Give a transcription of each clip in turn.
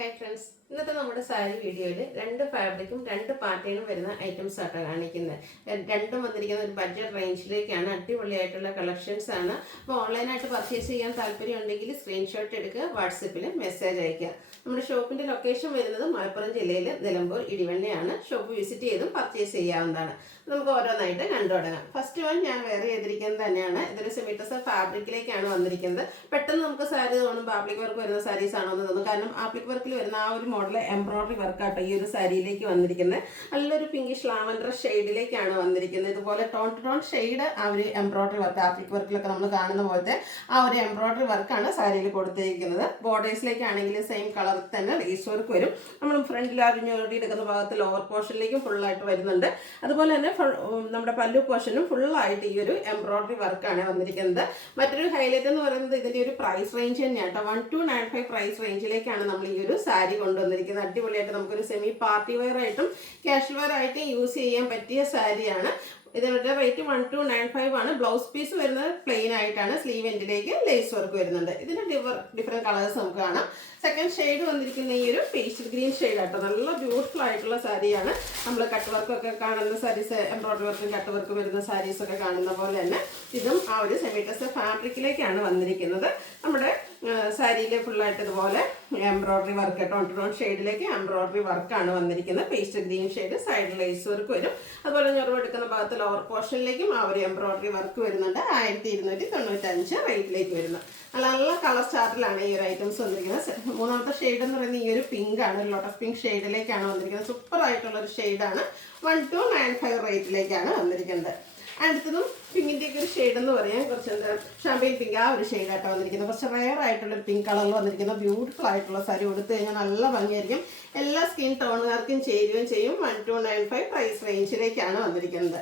Hi friends, ഇന്നത്തെ നമ്മുടെ സാരി വീഡിയോയിൽ രണ്ട് ഫാബ്രിക്കും രണ്ട് പാറ്റേണും വരുന്ന ഐറ്റംസ് ആട്ടോ കാണിക്കുന്നത്. രണ്ടും വന്നിരിക്കുന്ന ഒരു ബഡ്ജറ്റ് റേഞ്ചിലേക്കാണ്. അടിപൊളിയായിട്ടുള്ള കളക്ഷൻസ് ആണ്. അപ്പോൾ ഓൺലൈനായിട്ട് പർച്ചേസ് ചെയ്യാൻ താല്പര്യം ഉണ്ടെങ്കിൽ സ്ക്രീൻഷോട്ട് എടുക്കുക, വാട്സപ്പിൽ മെസ്സേജ് അയയ്ക്കുക. നമ്മുടെ ഷോപ്പിൻ്റെ ലൊക്കേഷൻ വരുന്നത് മലപ്പുറം ജില്ലയിൽ നിലമ്പൂർ ഇടിവണ്ണയാണ്. ഷോപ്പ് വിസിറ്റ് ചെയ്തും പർച്ചേസ് ചെയ്യാവുന്നതാണ്. നമുക്ക് ഓരോന്നായിട്ട് കണ്ടു തുടങ്ങാം. ഫസ്റ്റ് വൺ ഞാൻ വെയർ ചെയ്തിരിക്കുന്നത് തന്നെയാണ്. ഇതൊരു സെമിറ്റസ ഫാബ്രിക്കിലേക്കാണ് വന്നിരിക്കുന്നത്. പെട്ടെന്ന് നമുക്ക് സാരി തോന്നുമ്പോൾ ആപ്ലിക് വർക്ക് വരുന്ന സാരീസ് ആണോ എന്ന് തോന്നും. കാരണം ആപ്ലിക് വർക്കിൽ വരുന്ന ആ ഒരു മോഡൽ എംബ്രോയിഡറി വർക്കാട്ടോ ഈ ഒരു സാരിയിലേക്ക് വന്നിരിക്കുന്നത്. നല്ലൊരു പിങ്കിഷ് ലാവൻഡർ ഷെയ്ഡിലേക്കാണ് വന്നിരിക്കുന്നത്. ഇതുപോലെ ടോൺ ടു ടോൺ ഷെയ്ഡ് ആ ഒരു എംബ്രോയിഡറി വർക്ക് ആപ്ലിക് വർക്കിലൊക്കെ നമ്മൾ കാണുന്ന പോലത്തെ ആ ഒരു എംബ്രോയിഡറി വർക്കാണ് സാരിയിൽ കൊടുത്തിരിക്കുന്നത്. ബോർഡേഴ്സിലേക്കാണെങ്കിൽ സെയിം കളറിൽ തന്നെ ലേസ് വർക്ക് വരും. നമ്മൾ ഫ്രണ്ടിൽ ആ ഞൊടി എടുക്കുന്ന ഭാഗത്ത് ലോവർ പോർഷനിലേക്കും ഫുള്ളായിട്ട് വരുന്നുണ്ട്. അതുപോലെ തന്നെ നമ്മുടെ പല്ലു പോർഷനും ഫുള്ളായിട്ട് ഈ ഒരു എംബ്രോയിഡറി വർക്കാണ് വന്നിരിക്കുന്നത്. മറ്റൊരു ഹൈലൈറ്റ് എന്ന് പറയുന്നത് ഇതിൻ്റെ ഒരു പ്രൈസ് റേഞ്ച് തന്നെയാണ് കേട്ടോ. 1295 പ്രൈസ് റേഞ്ചിലേക്കാണ് നമ്മൾ ഈ ഒരു സാരി കൊണ്ടുവന്നിരിക്കുന്നത്. അടിപൊളിയായിട്ട് നമുക്കൊരു സെമി പാർട്ടി വെയർ ആയിട്ടും കാഷ്വൽ വെയർ ആയിട്ടും യൂസ് ചെയ്യാൻ പറ്റിയ സാരിയാണ്. ഇതിന്റെ റേറ്റ് 1295 ആണ്. ബ്ലൗസ് പീസ് വരുന്നത് പ്ലെയിൻ ആയിട്ടാണ്. സ്ലീവ് എൻഡിലേക്ക് ലേസ് വർക്ക് വരുന്നുണ്ട്. ഇതിന്റെ ഡിഫറെന്റ് കളേഴ്സ് നമുക്ക് കാണാം. സെക്കൻഡ് ഷെയ്ഡ് വന്നിരിക്കുന്ന ഈ ഒരു പേസ്റ്റൽ ഗ്രീൻ ഷെയ്ഡ് ആട്ടോ. നല്ല ബ്യൂട്ടിഫുൾ ആയിട്ടുള്ള സാരിയാണ്. നമ്മൾ കട്ട് വർക്കൊക്കെ കാണുന്ന സാരീസ്, എംബ്രോയിഡറി വർക്കും കട്ട് വർക്കും വരുന്ന സാരീസ് ഒക്കെ കാണുന്ന പോലെ തന്നെ ഇതും ആ ഒരു സെമിറ്റസ് ഫാബ്രിക്കിലേക്കാണ് വന്നിരിക്കുന്നത്. നമ്മുടെ സാരിയിൽ ഫുള്ളായിട്ട് ഇതുപോലെ embroidery work tone to tone ഷെയ്ഡിലേക്ക് എംബ്രോയിഡറി വർക്കാണ് വന്നിരിക്കുന്നത്. Pastel green shade, side lace work വരും. അതുപോലെ ഞൊറിവെടുക്കുന്ന ഭാഗത്ത് ലോവർ പോർഷനിലേക്കും ആ ഒരു എംബ്രോയിഡറി വർക്ക് വരുന്നുണ്ട്. 1295 റേറ്റിലേക്ക് വരുന്നു. നല്ല കളർ ചാർട്ടിലാണ് ഈ ഒരു ഐറ്റംസ് വന്നിരിക്കുന്നത്. മൂന്നാമത്തെ ഷെയ്ഡ് എന്ന് പറയുന്നത് ഈ ഒരു പിങ്ക് ആണ്. ഒരു ലോട്ടസ് പിങ്ക് ഷെയ്ഡിലേക്കാണ് വന്നിരിക്കുന്നത്. സൂപ്പർ ആയിട്ടുള്ള ഒരു ഷെയ്ഡാണ്. 1295 റേറ്റിലേക്കാണ് വന്നിരിക്കുന്നത്. അടുത്തതും പിങ്കിൻ്റെ ഒക്കെ ഒരു ഷെയ്ഡ് എന്ന് പറയാൻ കുറച്ച് എന്താ ഷാമ്പെയിൻ പിങ്ക് ആ ഒരു ഷെയ്ഡായിട്ട് വന്നിരിക്കുന്നത്. കുറച്ച് റെയർ ആയിട്ടുള്ള ഒരു പിങ്ക് കളറിൽ വന്നിരിക്കുന്ന ബ്യൂട്ടിഫുൾ ആയിട്ടുള്ള സാരി കൊടുത്തു കഴിഞ്ഞാൽ നല്ല ഭംഗിയായിരിക്കും. എല്ലാ സ്കിൻ ടോണുകാർക്കും ചേരുകയും ചെയ്യും. 1295 പ്രൈസ് റേഞ്ചിലേക്കാണ് വന്നിരിക്കുന്നത്.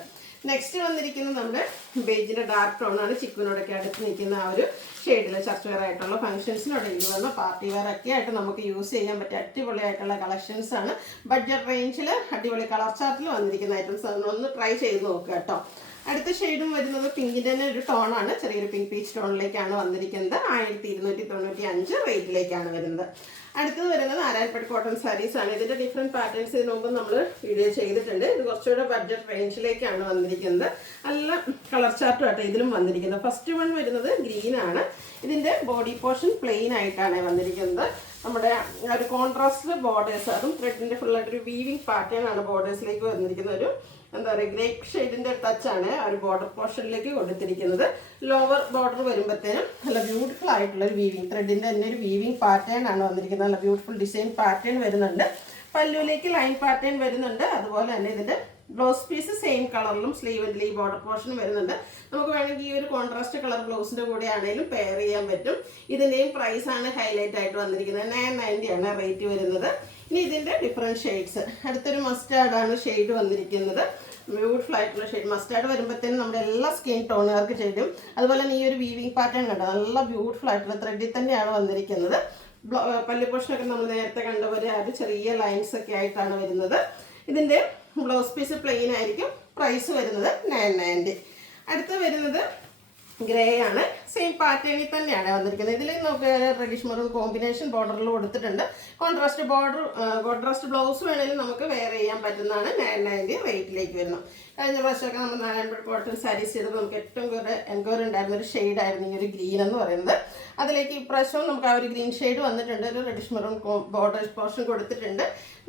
നെക്സ്റ്റ് വന്നിരിക്കുന്നത് നമ്മുടെ ബേജിൻ്റെ ഡാർക്ക് ടോൺ ആണ്. ചിക്കുവിനോടൊക്കെ അടുത്ത് നിൽക്കുന്ന ആ ഒരു ഷെയ്ഡിൽ ചർച്ച് വെയർ ആയിട്ടുള്ള ഫംഗ്ഷൻസിനോട് ഇത് വന്ന പാർട്ടി വെയർ ഒക്കെ ആയിട്ട് നമുക്ക് യൂസ് ചെയ്യാൻ പറ്റിയ അടിപൊളിയായിട്ടുള്ള കളക്ഷൻസ് ആണ്. ബഡ്ജറ്റ് റേഞ്ചിൽ അടിപൊളി കളർ ചാർട്ടിൽ വന്നിരിക്കുന്ന ഐറ്റംസ് ആണ്. ഒന്ന് ട്രൈ ചെയ്ത് നോക്കുക കേട്ടോ. അടുത്ത ഷെയ്ഡും വരുന്നത് പിങ്കിൻ്റെ തന്നെ ഒരു ടോണാണ്. ചെറിയൊരു പിങ്ക് പീച്ച് ടോണിലേക്കാണ് വന്നിരിക്കുന്നത്. 1295 റേറ്റിലേക്കാണ് വരുന്നത്. അടുത്തത് വരുന്നത് ആരാൽപ്പട്ട് കോട്ടൺ സാരീസ് ആണ്. ഇതിൻ്റെ ഡിഫറെൻറ്റ് പാറ്റേൺസ് ഇതിന് മുമ്പ് നമ്മൾ വീഡിയോ ചെയ്തിട്ടുണ്ട്. ഇത് കുറച്ചുകൂടെ ബഡ്ജറ്റ് റേഞ്ചിലേക്കാണ് വന്നിരിക്കുന്നത്. നല്ല കളർ ചാർട്ടും ആയിട്ട് ഇതിലും വന്നിരിക്കുന്നത്. ഫസ്റ്റ് വൺ വരുന്നത് ഗ്രീൻ ആണ്. ഇതിൻ്റെ ബോഡി പോർഷൻ പ്ലെയിൻ ആയിട്ടാണ് വന്നിരിക്കുന്നത്. നമ്മുടെ ഒരു കോൺട്രാസ്റ്റ് ബോർഡേഴ്സ്, അതും ത്രെഡിൻ്റെ ഫുള്ളായിട്ടൊരു വീവിങ് പാറ്റേൺ ആണ് ബോർഡേഴ്സിലേക്ക് വന്നിരിക്കുന്ന. ഒരു എന്താ പറയുക ഗ്രേപ്പ് ഷെയ്ഡിൻ്റെ ടച്ചാണ് ആ ഒരു ബോർഡർ പോർഷനിലേക്ക് കൊടുത്തിരിക്കുന്നത്. ലോവർ ബോർഡർ വരുമ്പോഴത്തേനും നല്ല ബ്യൂട്ടിഫുൾ ആയിട്ടുള്ള ഒരു വീവിങ് ത്രെഡിൻ്റെ തന്നെ ഒരു വീവിങ് പാറ്റേൺ ആണ് വന്നിരിക്കുന്നത്. നല്ല ബ്യൂട്ടിഫുൾ ഡിസൈൻ പാറ്റേൺ വരുന്നുണ്ട്. പല്ലുവിലേക്ക് ലൈൻ പാറ്റേൺ വരുന്നുണ്ട്. അതുപോലെ തന്നെ ഇതിൻ്റെ ബ്ലൗസ് പീസ് സെയിം കളറിലും സ്ലീവിൻ്റെ ഈ ബോർഡർ പോർഷൻ വരുന്നുണ്ട്. നമുക്ക് വേണമെങ്കിൽ ഈ ഒരു കോൺട്രാസ്റ്റ് കളർ ബ്ലൗസിൻ്റെ കൂടെ ആണെങ്കിലും പെയർ ചെയ്യാൻ പറ്റും. ഇതിൻ്റെയും പ്രൈസാണ് ഹൈലൈറ്റ് ആയിട്ട് വന്നിരിക്കുന്നത്. 990 ആണ് റേറ്റ് വരുന്നത്. ഇനി ഇതിൻ്റെ ഡിഫറെൻറ്റ് ഷെയ്ഡ്സ്. അടുത്തൊരു മസ്റ്റാർഡാണ് ഷെയ്ഡ് വന്നിരിക്കുന്നത്. ബ്യൂട്ടിഫുൾ ആയിട്ടുള്ള ഷെയ്ഡ്. മസ്റ്റാർഡ് വരുമ്പോഴത്തേനും നമ്മുടെ എല്ലാ സ്കിൻ ടോണുകാർക്ക് ചെയ്യും. അതുപോലെ തന്നെ ഈ ഒരു വീവിങ് പാറ്റേൺ കണ്ടോ, നല്ല ബ്യൂട്ടിഫുൾ ആയിട്ടുള്ള ത്രെഡിൽ തന്നെയാണ് വന്നിരിക്കുന്നത്. പല്ലു പോർഷനൊക്കെ നമ്മൾ നേരത്തെ കണ്ടപോലെ അത് ചെറിയ ലൈൻസ് ഒക്കെ ആയിട്ടാണ് വരുന്നത്. ഇതിൻ്റെ ബ്ലൗസ് പീസ് പ്ലെയിൻ ആയിരിക്കും. പ്രൈസ് വരുന്നത് 990. അടുത്ത് വരുന്നത് ഗ്രേ ആണ്. സെയിം പാറ്റേണിൽ തന്നെയാണ് വന്നിരിക്കുന്നത്. ഇതിൽ നമുക്ക് റെഡിഷ് മെറൂൺ കോമ്പിനേഷൻ ബോർഡറിൽ കൊടുത്തിട്ടുണ്ട്. കോൺട്രാസ്റ്റ് ബ്ലൗസ് വേണമെങ്കിലും നമുക്ക് വെയർ ചെയ്യാൻ പറ്റുന്നതാണ്. 990 റേറ്റിലേക്ക് വരുന്നു. കഴിഞ്ഞ പ്രാവശ്യമൊക്കെ നമ്മൾ നാരായണപേട്ട് കോട്ടൺ സാരീസ് ചെയ്തപ്പോൾ നമുക്ക് ഏറ്റവും കൂടുതൽ എൻക്വയറി ഉണ്ടായിരുന്ന ഒരു ഷെയ്ഡായിരുന്നു ഈ ഒരു ഗ്രീൻ എന്ന് പറയുന്നത്. അതിലേക്ക് ഇപ്രാവശ്യം നമുക്ക് ആ ഒരു ഗ്രീൻ ഷെയ്ഡ് വന്നിട്ടുണ്ട്. ഒരു റെഡിഷ് മെറൂൺ ബോർഡർ പോർഷൻ കൊടുത്തിട്ടുണ്ട്.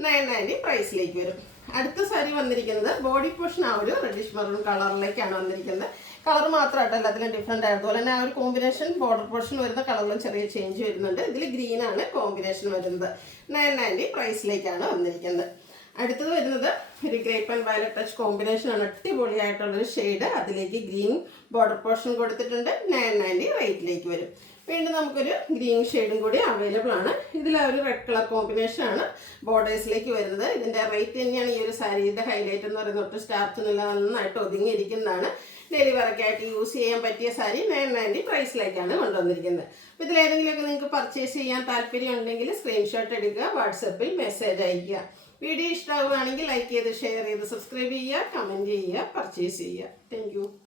990 പ്രൈസിലേക്ക് വരും. അടുത്ത സാരി വന്നിരിക്കുന്നത് ബോഡി പോർഷൻ ആ ഒരു റെഡിഷ് മെറൂൺ കളറിലേക്കാണ് വന്നിരിക്കുന്നത്. കളർ മാത്രമായിട്ട് എല്ലാത്തിലും ഡിഫറെൻ്റ് ആയിരുന്നു. അതുപോലെ തന്നെ ആ ഒരു കോമ്പിനേഷൻ ബോർഡർ പോർഷൻ വരുന്ന കളറിലും ചെറിയ ചേഞ്ച് വരുന്നുണ്ട്. ഇതിൽ ഗ്രീനാണ് കോമ്പിനേഷൻ വരുന്നത്. 990 പ്രൈസിലേക്കാണ് വന്നിരിക്കുന്നത്. അടുത്തത് വരുന്നത് ഒരു grape and violet touch combination ആണ്. അടിപൊളിയായിട്ടുള്ളൊരു ഷെയ്ഡ്. അതിലേക്ക് ഗ്രീൻ ബോർഡർ പോർഷൻ കൊടുത്തിട്ടുണ്ട്. 990 റേറ്റിലേക്ക് വരും. വീണ്ടും നമുക്കൊരു ഗ്രീൻ ഷെയ്ഡും കൂടി അവൈലബിൾ ആണ്. ഇതിൽ ഒരു റെഡ് കളർ കോമ്പിനേഷൻ ആണ് ബോർഡേഴ്സിലേക്ക് വരുന്നത്. ഇതിൻ്റെ റേറ്റ് തന്നെയാണ് ഈ ഒരു സാരിയുടെ ഹൈലൈറ്റ് എന്ന് പറയുന്നത്. ഒട്ടും സ്റ്റാർച്ചൊന്നുമില്ല, നന്നായിട്ട് ഒതുങ്ങിയിരിക്കുന്നതാണ്. ഡെയിലി വെയറൊക്കെ ആയിട്ട് യൂസ് ചെയ്യാൻ പറ്റിയ സാരി 990 പ്രൈസിലേക്കാണ് കൊണ്ടുവന്നിരിക്കുന്നത്. അപ്പോൾ ഇതിലേതെങ്കിലുമൊക്കെ നിങ്ങൾക്ക് പർച്ചേസ് ചെയ്യാൻ താല്പര്യം ഉണ്ടെങ്കിൽ സ്ക്രീൻഷോട്ട് എടുക്കുക, വാട്സപ്പിൽ മെസ്സേജ് അയയ്ക്കുക. വീഡിയോ ഇഷ്ടമാവുകയാണെങ്കിൽ ലൈക്ക് ചെയ്ത് ഷെയർ ചെയ്ത് സബ്സ്ക്രൈബ് ചെയ്യുക, കമൻറ്റ് ചെയ്യുക, പർച്ചേസ് ചെയ്യുക. താങ്ക്